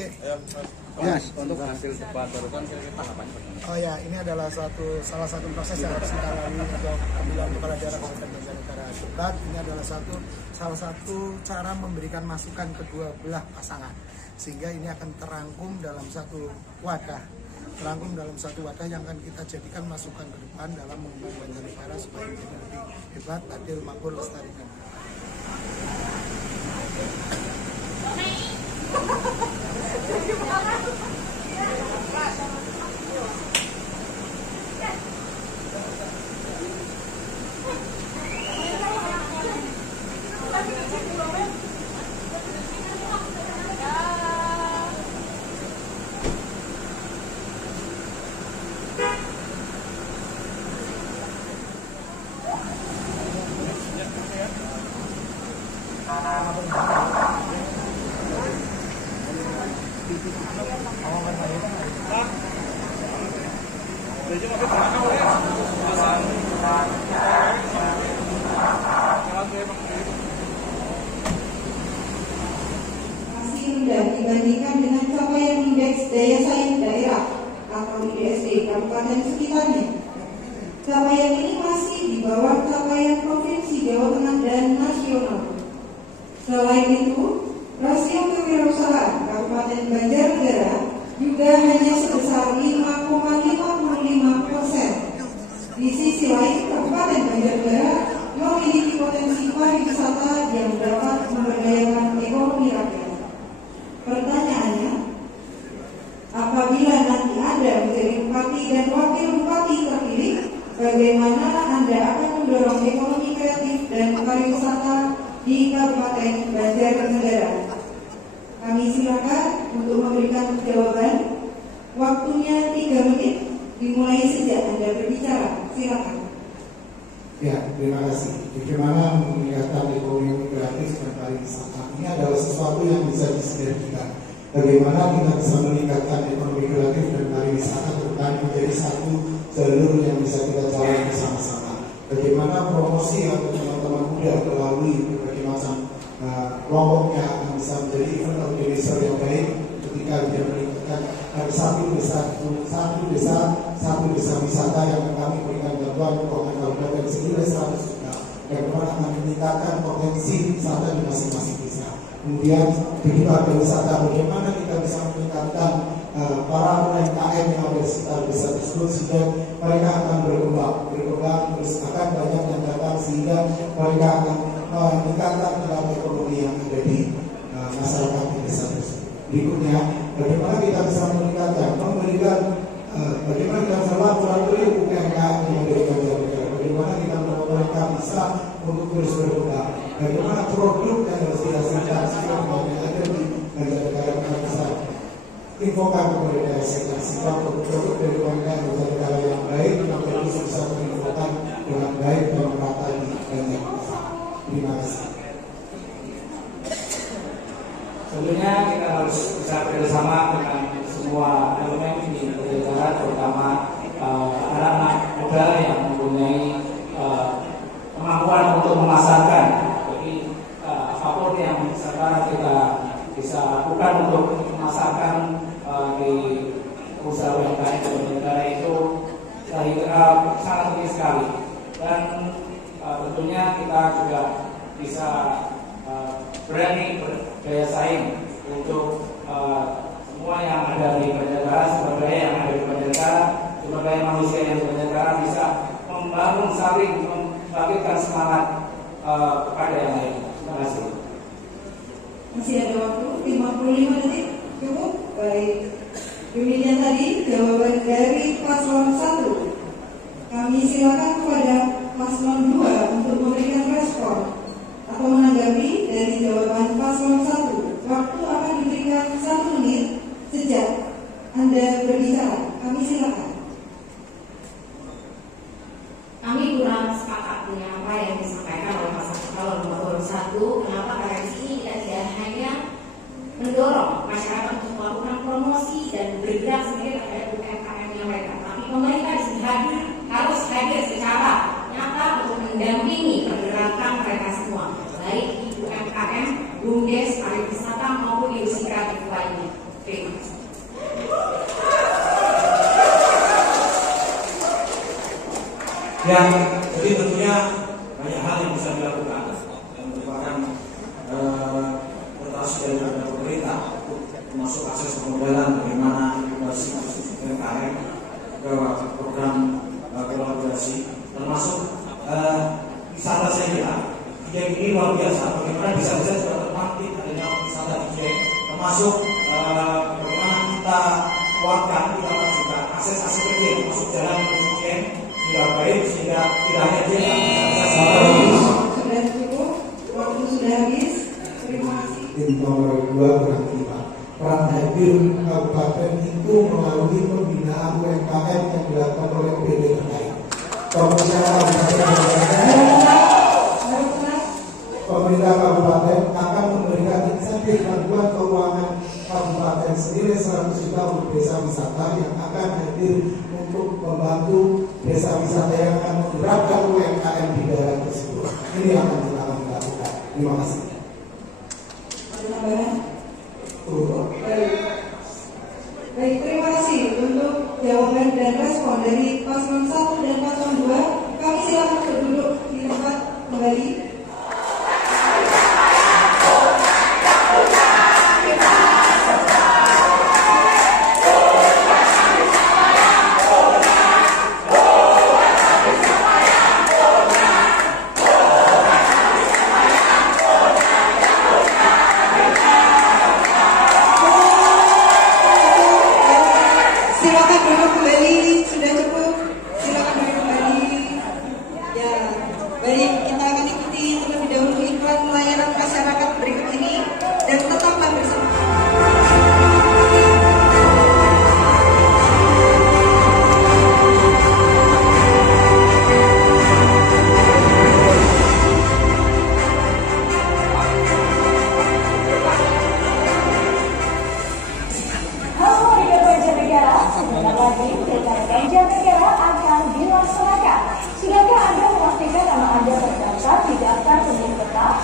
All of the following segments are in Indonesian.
Oke. Yes. Untuk hasil debat barusan kira-kira apa? Oh ya, ini adalah salah satu proses yang harus kita lalui untuk pemilihan kepala daerah Kabupaten Banjarnegara. Debat ini adalah salah satu cara memberikan masukan kedua belah pasangan, sehingga ini akan terangkum dalam satu wadah. Yang akan kita jadikan masukan ke depan dalam mengembangkan Banjarnegara supaya menjadi lebih hebat, adil, makmur, lestari. Masih rendah dibandingkan dengan capaian indeks daya saing daerah atau IDSD kabupaten sekitarnya. Capaian ini masih di bawah capaian provinsi Jawa Tengah dan nasional. Selain itu, rasio kewirausahaan Kabupaten Banjarnegara juga hanya sebesar 5,55%. Di sisi lain, Kabupaten Banjarnegara memiliki potensi pariwisata yang dapat memberdayakan ekonomi rakyat. Pertanyaannya, apabila nanti Anda menjadi bupati dan wakil bupati terpilih, bagaimana Anda akan mendorong ekonomi kreatif dan pariwisata di Kabupaten Banjarnegara? Kami silakan untuk memberikan jawaban. Waktunya 3 menit, dimulai sejak Anda berbicara. Silakan. Ya, terima kasih. Bagaimana meningkatkan ekonomi kreatif dan pariwisata ini adalah sesuatu yang bisa disinergikan. Bagaimana kita bisa meningkatkan ekonomi kreatif dan pariwisata bukan menjadi satu jalur yang bisa kita jalan bersama-sama. Bagaimana promosi yang teman-teman muda melalui berbagai macam kelompoknya akan bisa menjadi event organizer yang baik ketika dia meningkatkan satu desa wisata yang kami berikan bantuan keuangan kabupaten senilai 100 juta dan akan meningkatkan potensi wisata di masing-masing desa. Kemudian begitu ada wisata, bagaimana kita bisa meningkatkan para UMKM yang ada di sekitar desa tersebut sehingga mereka akan berkembang terus akan banyak yang datang sehingga mereka akan meningkatkan dalam ekonomi yang ada di masyarakat di desa tersebut. Berikutnya, bagaimana kita bisa meningkatkan, bagaimana kita bisa laboratorium UMKM yang ada di Banjarnegara, bagaimana kita membuat mereka bisa untuk terus berkembang, bagaimana produk yang harus dihasilkan yang ada di Banjarnegara kita bisa infokan kepada daerah sekitar sehingga produk dari UMKM Banjarnegara yang baik yang bisa menginfokan dengan baik dan merata di Banjarnegara. Terima kasih. Tentunya kita harus bisa bekerjasama dengan semua elemen di Banjarnegara, terutama anak-anak muda yang mempunyai kemampuan untuk memasarkan. Jadi apapun yang sekarang kita bisa lakukan untuk memasarkan di usaha UMKM di Banjarnegara itu saya kira sangat tinggi sekali. Dan tentunya kita juga bisa berani berdaya saing untuk semua yang ada di Banjarnegara, sumber daya yang ada di Banjarnegara, sumber daya manusia yang di Banjarnegara bisa membangun saling membangkitkan semangat kepada yang lain. Terima kasih. Masih ada waktu 55 detik, cukup. Baik. Demikian tadi jawaban dari paslon 1. Kami silakan kepada paslon 2 untuk memberikan respon atau menanggapi dari jawaban paslon 1. Waktu akan diberikan 1 menit sejak Anda berbicara. Kami silakan. Kami kurang sepakat dengan apa yang disampaikan oleh pasangan calon nomor 1. Kenapa? Karena di sini kita tidak hanya mendorong masyarakat untuk melakukan promosi dan bergerak sendiri terhadap UMKM-nya mereka, tapi pemerintah di sini harus hadir secara nyata untuk mendampingi pergerakan mereka semua, baik di UMKM, BUMDes, pariwisata maupun industri kreatif lainnya. Terima kasih. Ya, jadi tentunya banyak hal yang bisa dilakukan yang merupakan prestasi dari pemerintah, termasuk akses kemudahan bagaimana inovasi UMKM ke program kolaborasi, termasuk wisata saya Dieng ini luar biasa. Bagaimana bisa-bisa juga terpantau adanya wisata Dieng, termasuk bagaimana kita kuatkan, kita juga akses kecil masuk jalan Dieng tidak baik sehingga tidak hanya dia sudah cukup, waktu sudah habis. Terima kasih. Jadi nomor 2 berarti Pak, peran hadir kabupaten itu melalui pembinaan UMKM yang dilakukan oleh PD terkait. Pemerintah kabupaten akan memberikan insentif bantuan keuangan kabupaten senilai 100 juta untuk desa wisata yang akan hadir untuk membantu desa wisata yang akan menerapkan UMKM di daerah tersebut. Ini yang akan kita lakukan. Terima kasih. Baik, terima kasih untuk jawaban dan respon dari paslon 1 dan paslon 2. Kami silakan untuk duduk di tempat kembali. Silakan duduk kembali, sudah cukup. Silakan duduk kembali. Ya, baik, kita akan ikuti terlebih dahulu iklan layanan masyarakat berikut ini dan tetaplah bersama. Halo Rekan Banjarnegara, sebentar lagi Pilkada Banjarnegara akan dilaksanakan. Sudahkah Anda memastikan nama Anda terdaftar di daftar pemilih tetap?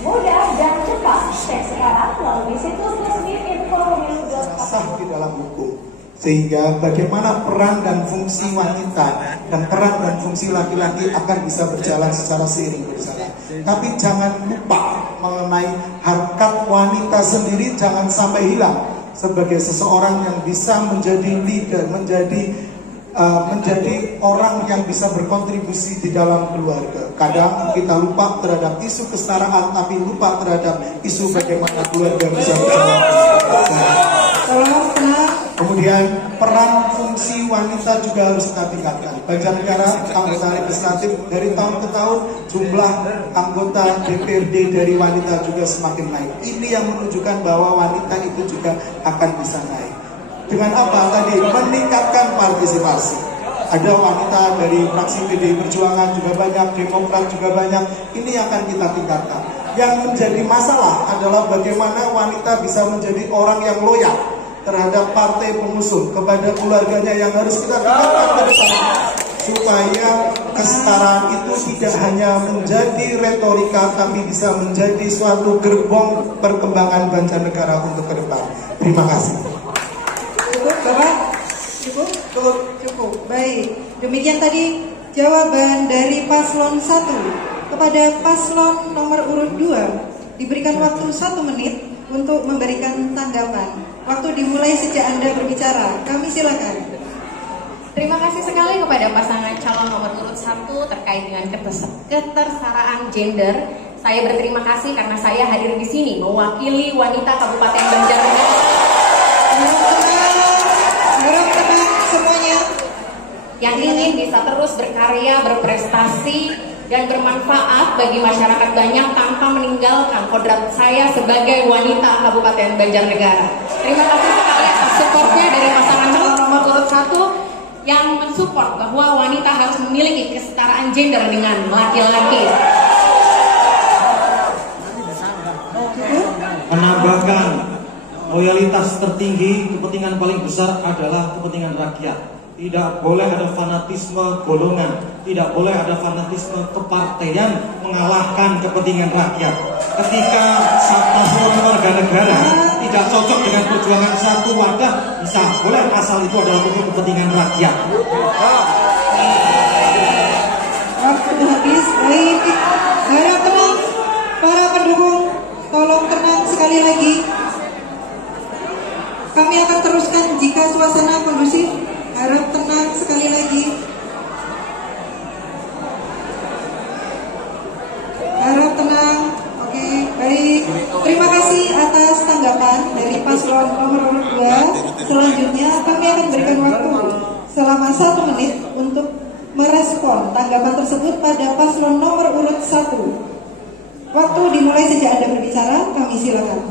Mudah dan cepat, cek sekarang melalui situs resmi info.pemilu.kpu. Sah di dalam hukum, sehingga bagaimana peran dan fungsi wanita dan peran dan fungsi laki-laki akan bisa berjalan secara seiring berjalan. Tapi jangan lupa mengenai harkat wanita sendiri, jangan sampai hilang sebagai seseorang yang bisa menjadi leader, menjadi orang yang bisa berkontribusi di dalam keluarga. Kadang kita lupa terhadap isu kesetaraan, tapi lupa terhadap isu bagaimana keluarga bisa berjalan. Kemudian peran fungsi wanita juga harus kita tingkatkan. Banjarnegara anggota legislatif dari tahun ke tahun jumlah anggota DPRD dari wanita juga semakin naik. Ini yang menunjukkan bahwa wanita itu juga akan bisa naik. Dengan apa tadi? Meningkatkan partisipasi. Ada wanita dari fraksi PDI Perjuangan juga banyak, Demokrat juga banyak. Ini yang akan kita tingkatkan. Yang menjadi masalah adalah bagaimana wanita bisa menjadi orang yang loyal terhadap partai pengusung, kepada keluarganya, yang harus kita tingkatkan ke depan, supaya kesetaraan itu tidak hanya menjadi retorika, tapi bisa menjadi suatu gerbong perkembangan Banjarnegara untuk ke depan. Terima kasih. Cukup, Bapak? Cukup? Cukup. Baik. Demikian tadi jawaban dari paslon 1. Kepada paslon nomor urut 2 diberikan waktu 1 menit untuk memberikan tanggapan. Waktu dimulai sejak Anda berbicara. Kami silakan. Terima kasih sekali kepada pasangan calon nomor urut 1 terkait dengan ketersaraan gender. Saya berterima kasih karena saya hadir di sini mewakili wanita Kabupaten Banjarnegara. Semuanya yang ingin bisa terus berkarya, berprestasi, dan bermanfaat bagi masyarakat banyak tanpa meninggalkan kodrat saya sebagai wanita Kabupaten Banjarnegara. Terima kasih sekali atas supportnya dari pasangan calon nomor urut 1 yang mensupport bahwa wanita harus memiliki kesetaraan gender dengan laki-laki. Menambahkan loyalitas tertinggi, kepentingan paling besar adalah kepentingan rakyat. tidak boleh ada fanatisme golongan, tidak boleh ada fanatisme kepartaian mengalahkan kepentingan rakyat. Ketika paslon warga negara tidak cocok dengan perjuangan satu wadah, bisa boleh asal itu adalah untuk kepentingan rakyat. Waktu habis, baik. Harap tenang, para pendukung, tolong tenang sekali lagi. Kami akan teruskan jika suasana kondusif. Harap tenang sekali lagi. Harap tenang. Oke, baik. Terima kasih atas tanggapan dari paslon nomor 2. Selanjutnya kami akan berikan waktu selama 1 menit untuk merespon tanggapan tersebut pada paslon nomor urut 1. Waktu dimulai sejak Anda berbicara, kami silakan.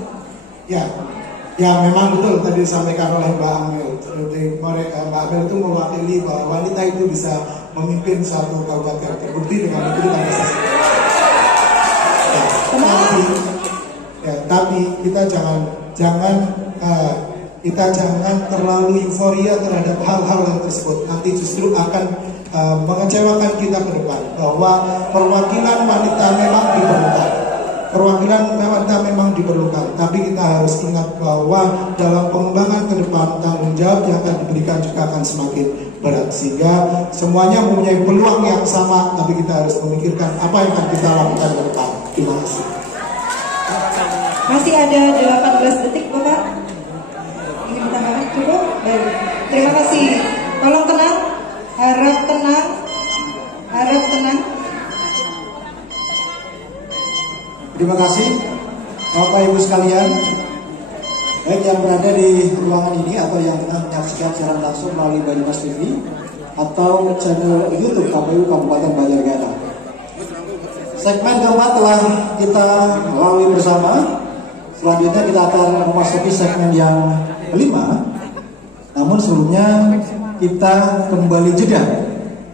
Ya, memang betul tadi disampaikan oleh Mbak Amel. Mbak Amel itu mewakili bahwa wanita itu bisa memimpin satu kabupaten, terbukti dengan itu tapi kita jangan terlalu euforia terhadap hal-hal yang tersebut. Nanti justru akan mengecewakan kita ke depan bahwa perwakilan wanita memang diperlukan. Tapi kita harus ingat bahwa dalam pengembangan ke depan tanggung jawab yang akan diberikan juga akan semakin berat, sehingga semuanya mempunyai peluang yang sama, tapi kita harus memikirkan apa yang akan kita lakukan ke depan. Terima kasih. Masih ada 18 detik, Bapak. Ingin ditambahkan? Cukup? Baik. Terima kasih. Tolong tenang. Harap tenang. Terima kasih Bapak Ibu sekalian, baik yang berada di ruangan ini atau yang tengah menyaksikan siaran langsung melalui Banyumas TV atau channel YouTube KPU Kabupaten Banjarnegara. Segmen keempat telah kita lalui bersama. Selanjutnya kita akan memasuki segmen yang kelima. Namun sebelumnya kita kembali jeda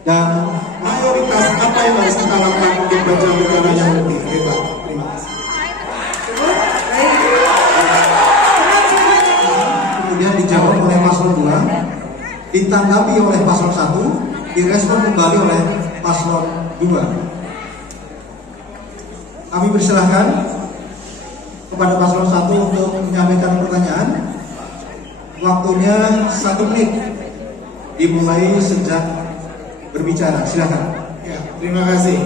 dan mayoritas apa yang harus kita lakukan untuk Banjarnegara yang lebih hebat. Terima kasih. Kemudian dijawab oleh paslon 2, ditanggapi oleh paslon 1, direspon kembali oleh paslon 2. Kami persilahkan kepada paslon 1 untuk menyampaikan pertanyaan. Waktunya 1 menit dimulai sejak berbicara. Silakan. Ya, terima kasih.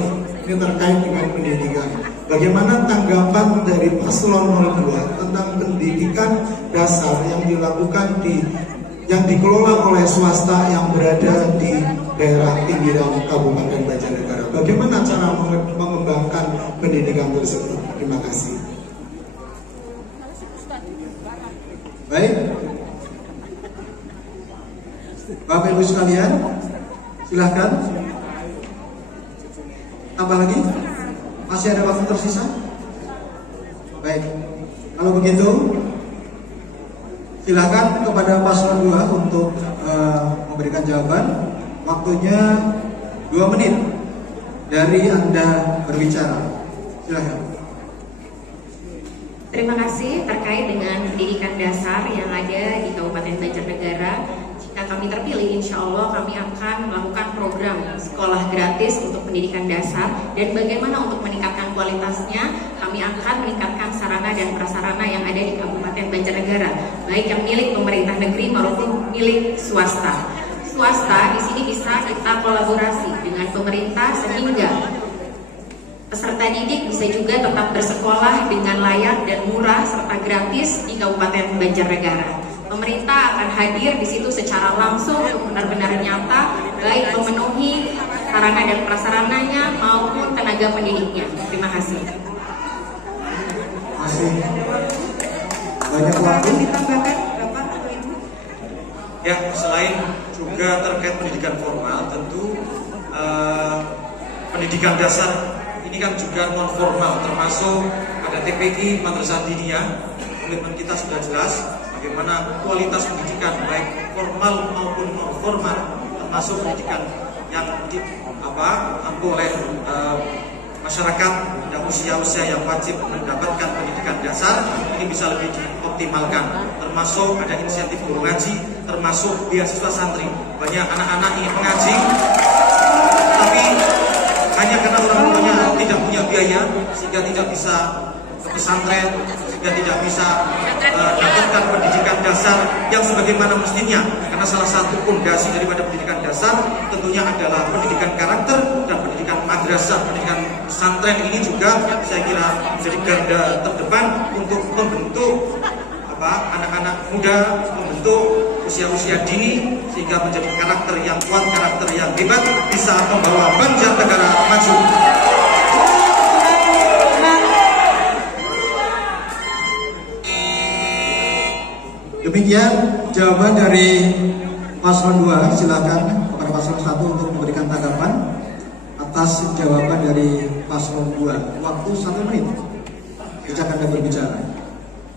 Ini terkait dengan pendidikan. Bagaimana tanggapan dari paslon 02 tentang pendidikan dasar yang dilakukan yang dikelola oleh swasta yang berada di daerah pinggiran Kabupaten Banjarnegara? Bagaimana cara mengembangkan pendidikan tersebut? Terima kasih. Baik, Bapak Ibu sekalian, silahkan. Tambah lagi? Masih ada waktu tersisa? Baik, kalau begitu silakan kepada paslon 2 untuk memberikan jawaban. Waktunya 2 menit dari Anda berbicara. Silakan. Terima kasih. Terkait dengan pendidikan dasar yang ada di Kabupaten Banjarnegara, jika kami terpilih, insya Allah kami akan melakukan program sekolah gratis untuk pendidikan dasar. Dan bagaimana untuk meningkatkan kualitasnya, kami akan meningkatkan sarana dan prasarana yang ada di Kabupaten Banjarnegara, baik yang milik pemerintah negeri maupun milik swasta. Swasta di sini bisa kita kolaborasi dengan pemerintah sehingga peserta didik bisa juga tetap bersekolah dengan layak dan murah serta gratis di Kabupaten Banjarnegara. Pemerintah akan hadir di situ secara langsung benar-benar nyata, baik memenuhi sarana dan prasarananya maupun tenaga pendidiknya. Terima kasih. Masih banyak waktu. Ya, selain juga terkait pendidikan formal, tentu pendidikan dasar ini kan juga non formal, termasuk ada TPI Madrasah Diniyah. Komitmen kita sudah jelas bagaimana kualitas pendidikan baik formal maupun non formal, termasuk pendidikan yang diampu oleh masyarakat dan usia-usia yang wajib mendapatkan pendidikan dasar ini bisa lebih optimalkan, termasuk ada insentif guru ngaji, termasuk beasiswa santri. Banyak anak-anak ingin mengaji, tapi hanya karena orang tuanya tidak punya biaya sehingga tidak bisa ke pesantren, sehingga tidak bisa dapatkan pendidikan dasar yang sebagaimana mestinya. Karena salah satu fondasi daripada pendidikan dasar tentunya adalah pendidikan karakter dan pendidikan madrasah. Pendidikan pesantren ini juga saya kira menjadi garda terdepan untuk membentuk anak-anak muda, membentuk usia-usia dini sehingga menjadi karakter yang kuat, karakter yang hebat, bisa membawa Banjarnegara maju. Demikian jawaban dari paslon 2. Silakan kepada paslon 1 untuk memberikan tanggapan atas jawaban dari paslon 2. Waktu 1 menit. Sejak Anda berbicara.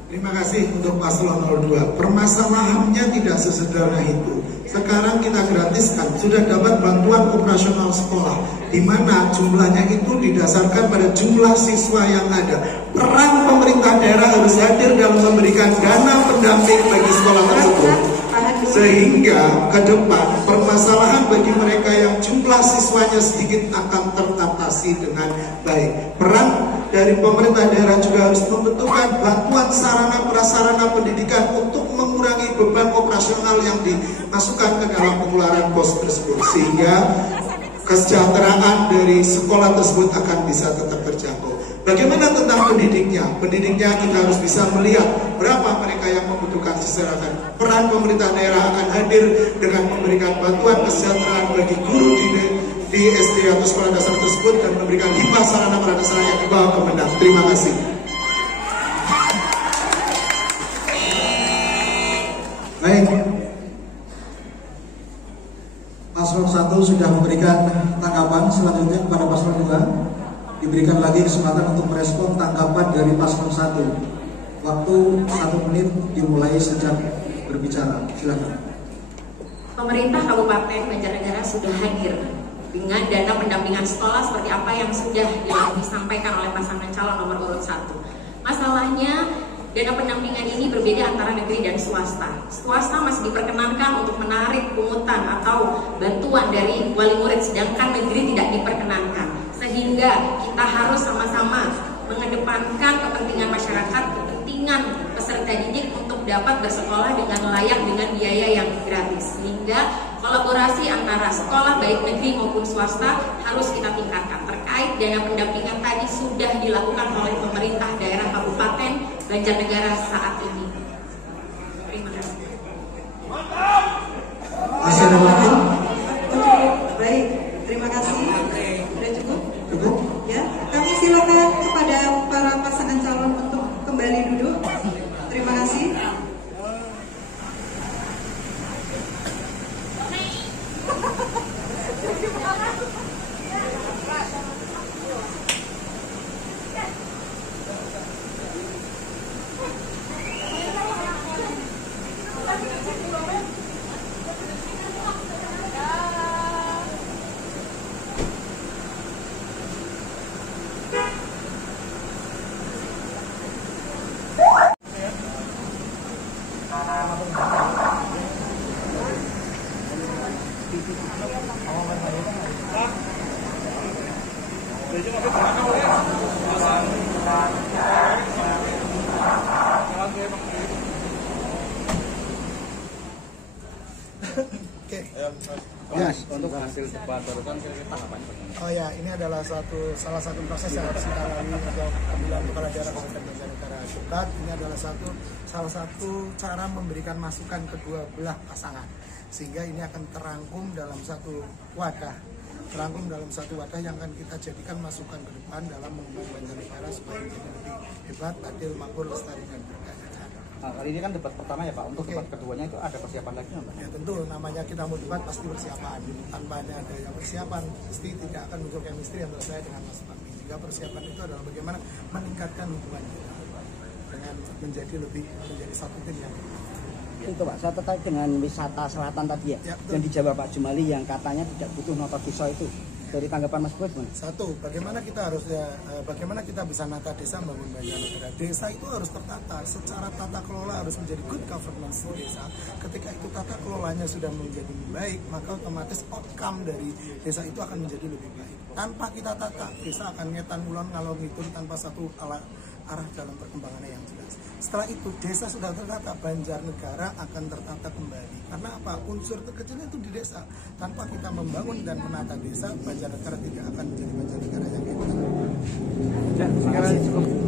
Terima kasih untuk paslon 02. Permasalahannya tidak sesederhana itu. Sekarang kita gratiskan, sudah dapat bantuan operasional sekolah, di mana jumlahnya itu didasarkan pada jumlah siswa yang ada. Peran pemerintah daerah harus hadir dalam memberikan dana pendamping bagi sekolah tersebut, sehingga ke depan permasalahan bagi mereka yang jumlah siswanya sedikit akan teratasi dengan baik. Peran dari pemerintah daerah juga harus membentukkan bantuan sarana prasarana pendidikan untuk mengurangi beban operasional yang dimasukkan ke dalam pengeluaran pos tersebut, sehingga kesejahteraan dari sekolah tersebut akan bisa tetap terjangkau. Bagaimana tentang pendidiknya? Pendidiknya kita harus bisa melihat berapa mereka yang membutuhkan kesejahteraan. Peran pemerintah daerah akan hadir dengan memberikan bantuan kesejahteraan bagi guru di SD atau sekolah dasar tersebut dan memberikan hibah sarana prasarana yang di bawah Kemendak. Terima kasih. Baik. Paslon 1 sudah memberikan tanggapan. Selanjutnya kepada paslon 2 diberikan lagi kesempatan untuk merespon tanggapan dari paslon 1. Waktu 1 menit dimulai sejak berbicara. Silakan. Pemerintah Kabupaten Banjarnegara sudah hadir dengan dana pendampingan sekolah seperti apa yang sudah disampaikan oleh pasangan calon nomor urut 1. Masalahnya dana pendampingan ini berbeda antara negeri dan swasta. Swasta masih diperkenankan untuk menarik pungutan atau bantuan dari wali murid, sedangkan negeri tidak diperkenankan. Sehingga kita harus sama-sama mengedepankan kepentingan masyarakat, kepentingan peserta didik untuk dapat bersekolah dengan layak dengan biaya yang gratis. Sehingga kolaborasi antara sekolah baik negeri maupun swasta harus kita tingkatkan. Terkait dana pendampingan tadi sudah dilakukan oleh pemerintah daerah Kabupaten Banjarnegara saat ini. Terima kasih. Masih ada lagi? Baik, terima kasih. Sudah cukup? Cukup. Ya, kami silakan kepada para pasangan calon untuk kembali duduk. Terima kasih. Untuk hasil debat barusan kira-kira tahapan. Oh ya, ini adalah salah satu proses yang harus kita lalui untuk pemilihan kepala daerah Kabupaten Banjarnegara. Debat ini adalah salah satu cara memberikan masukan kedua belah pasangan, sehingga ini akan terangkum dalam satu wadah yang akan kita jadikan masukan ke depan dalam mengembangkan Banjarnegara supaya menjadi lebih hebat, adil, makmur, lestari dan berkah. Nah, kali ini kan debat pertama ya Pak. Untuk debat keduanya itu ada persiapan lagi nggak Pak? Ya tentu, namanya kita mau debat pasti persiapan. Tanpa ada yang persiapan, pasti tidak akan muncul chemistry antara saya dengan Mas Fahmi. Sehingga persiapan itu adalah bagaimana meningkatkan hubungan kita dengan menjadi satu tim yang itu Pak, saya tertarik dengan wisata selatan tadi ya, yang dijawab Pak Jumali yang katanya tidak butuh noto visa itu. Dari tanggapan Mas Boy gimana? Satu, bagaimana kita bisa nata desa membangun Banjarnegara. Desa itu harus tertata, secara tata kelola harus menjadi good governance di desa. Ketika itu tata kelolanya sudah menjadi baik, maka otomatis outcome dari desa itu akan menjadi lebih baik. Tanpa kita tata, desa akan ngetan ulon ngalor ngidul tanpa satu arah dalam perkembangannya yang jelas. Setelah itu desa sudah tertata, Banjarnegara akan tertata kembali. Karena apa? Unsur terkecilnya itu di desa. Tanpa kita membangun dan menata desa, Banjarnegara tidak akan menjadi Banjarnegara yang baik. Ya, sekarang cukup.